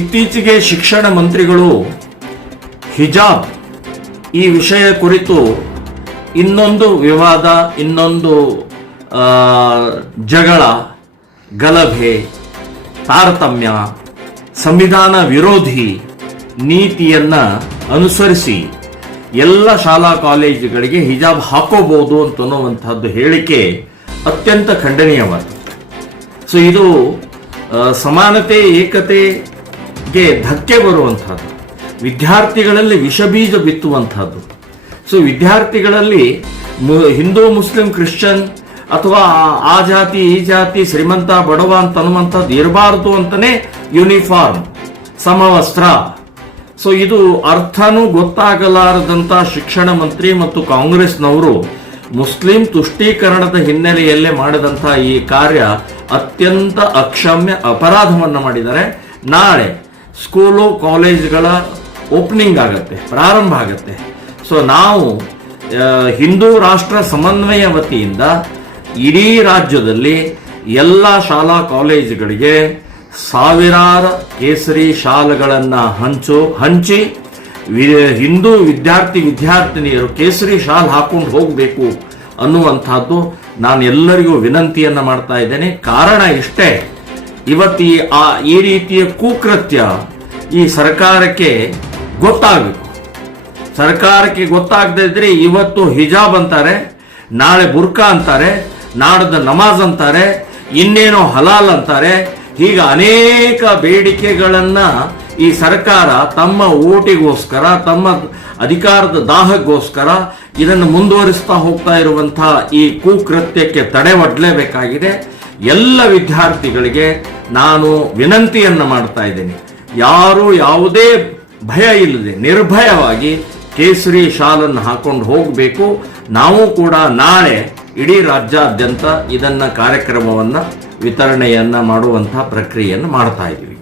ಇತ್ತೀಚೆಗೆ ಶಿಕ್ಷಣ ಮಂತ್ರಿಗಳು ಹಿಜಾಬ್ ಈ ವಿಷಯ ಕುರಿತು ಇನ್ನೊಂದು ವಿವಾದ, ಇನ್ನೊಂದು ಜಗಳ, ಗಲಭೆ, ತಾರತಮ್ಯ, ಸಂವಿಧಾನ ವಿರೋಧಿ ನೀತಿಯನ್ನ ಅನುಸರಿಸಿ ಎಲ್ಲ ಶಾಲಾ ಕಾಲೇಜುಗಳಿಗೆ ಹಿಜಾಬ್ ಹಾಕೋಬಹುದು ಅಂತನ್ನುವಂತಹದ್ದು ಹೇಳಿಕೆ ಅತ್ಯಂತ ಖಂಡನೀಯವಾದದ್ದು. ಸೊ ಇದು ಸಮಾನತೆ, ಏಕತೆಗೆ ಧಕ್ಕೆ ಬರುವಂತಹದ್ದು, ವಿದ್ಯಾರ್ಥಿಗಳಲ್ಲಿ ವಿಷಬೀಜ ಬಿತ್ತುವಂತಹದ್ದು. ಸೊ ವಿದ್ಯಾರ್ಥಿಗಳಲ್ಲಿ ಹಿಂದೂ, ಮುಸ್ಲಿಂ, ಕ್ರಿಶ್ಚಿಯನ್ ಅಥವಾ ಆ ಜಾತಿ ಈ ಜಾತಿ, ಶ್ರೀಮಂತ ಬಡವ ಅಂತ ಅನ್ನುವಂಥದ್ದು ಇರಬಾರದು ಅಂತಾನೆ ಯೂನಿಫಾರ್ಮ್, ಸಮವಸ್ತ್ರ. ಸೊ ಇದು ಅರ್ಥನೂ ಗೊತ್ತಾಗಲಾರದಂತ ಶಿಕ್ಷಣ ಮಂತ್ರಿ ಮತ್ತು ಕಾಂಗ್ರೆಸ್ನವರು ಮುಸ್ಲಿಂ ತುಷ್ಟೀಕರಣದ ಹಿನ್ನೆಲೆಯಲ್ಲೇ ಮಾಡಿದಂತಹ ಈ ಕಾರ್ಯ ಅತ್ಯಂತ ಅಕ್ಷಮ್ಯ ಅಪರಾಧವನ್ನು ಮಾಡಿದ್ದಾರೆ. ನಾಳೆ ಸ್ಕೂಲು ಕಾಲೇಜುಗಳ ಓಪನಿಂಗ್ ಆಗತ್ತೆ, ಪ್ರಾರಂಭ ಆಗತ್ತೆ. ಸೊ ನಾವು ಹಿಂದೂ ರಾಷ್ಟ್ರ ಸಮನ್ವಯ ವತಿಯಿಂದ ಇಡೀ ರಾಜ್ಯದಲ್ಲಿ ಎಲ್ಲ ಶಾಲಾ ಕಾಲೇಜುಗಳಿಗೆ ಸಾವಿರಾರು ಕೇಸರಿ ಶಾಲುಗಳನ್ನು ಹಂಚಿ ಹಿಂದೂ ವಿದ್ಯಾರ್ಥಿನಿಯರು ಕೇಸರಿ ಶಾಲ್ ಹಾಕೊಂಡು ಹೋಗಬೇಕು ಅನ್ನುವಂಥದ್ದು ನಾನು ಎಲ್ಲರಿಗೂ ವಿನಂತಿಯನ್ನ ಮಾಡ್ತಾ ಇದ್ದೇನೆ. ಕಾರಣ ಇಷ್ಟೇ, ಇವತ್ತು ಈ ರೀತಿಯ ಕುಕೃತ್ಯ ಈ ಸರ್ಕಾರಕ್ಕೆ ಗೊತ್ತಾಗಬೇಕು. ಸರ್ಕಾರಕ್ಕೆ ಗೊತ್ತಾಗದೇ ಇದ್ರೆ ಇವತ್ತು ಹಿಜಾಬ್ ಅಂತಾರೆ, ನಾಳೆ ಬುರ್ಕಾ ಅಂತಾರೆ, ನಾಡ್ದು ನಮಾಜ್ ಅಂತಾರೆ, ಇನ್ನೇನೋ ಹಲಾಲ್ ಅಂತಾರೆ. ಹೀಗೆ ಅನೇಕ ಬೇಡಿಕೆಗಳನ್ನ ಈ ಸರ್ಕಾರ ತಮ್ಮ ಓಟಿಗೋಸ್ಕರ, ತಮ್ಮ ಅಧಿಕಾರದ ದಾಹಕ್ಕೋಸ್ಕರ ಇದನ್ನು ಮುಂದುವರಿಸ್ತಾ ಹೋಗ್ತಾ ಇರುವಂತಹ ಈ ಕುಕೃತ್ಯಕ್ಕೆ ತಡೆ ಒಡ್ಲೇಬೇಕಾಗಿದೆ. ಎಲ್ಲ ವಿದ್ಯಾರ್ಥಿಗಳಿಗೆ ನಾನು ವಿನಂತಿಯನ್ನ ಮಾಡ್ತಾ ಇದ್ದೇನೆ, ಯಾರು ಯಾವುದೇ ಭಯ ಇಲ್ಲದೆ ನಿರ್ಭಯವಾಗಿ ಕೇಸರಿ ಶಾಲನ್ನು ಹಾಕೊಂಡು ಹೋಗಬೇಕು. ನಾವು ಕೂಡ ನಾಳೆ ಇಡೀ ರಾಜ್ಯಾದ್ಯಂತ ಇದನ್ನ ಕಾರ್ಯಕ್ರಮವನ್ನ ವಿತರಣೆಯನ್ನ ಮಾಡುವಂತಹ ಪ್ರಕ್ರಿಯೆಯನ್ನು ಮಾಡ್ತಾ ಇದ್ದೀವಿ.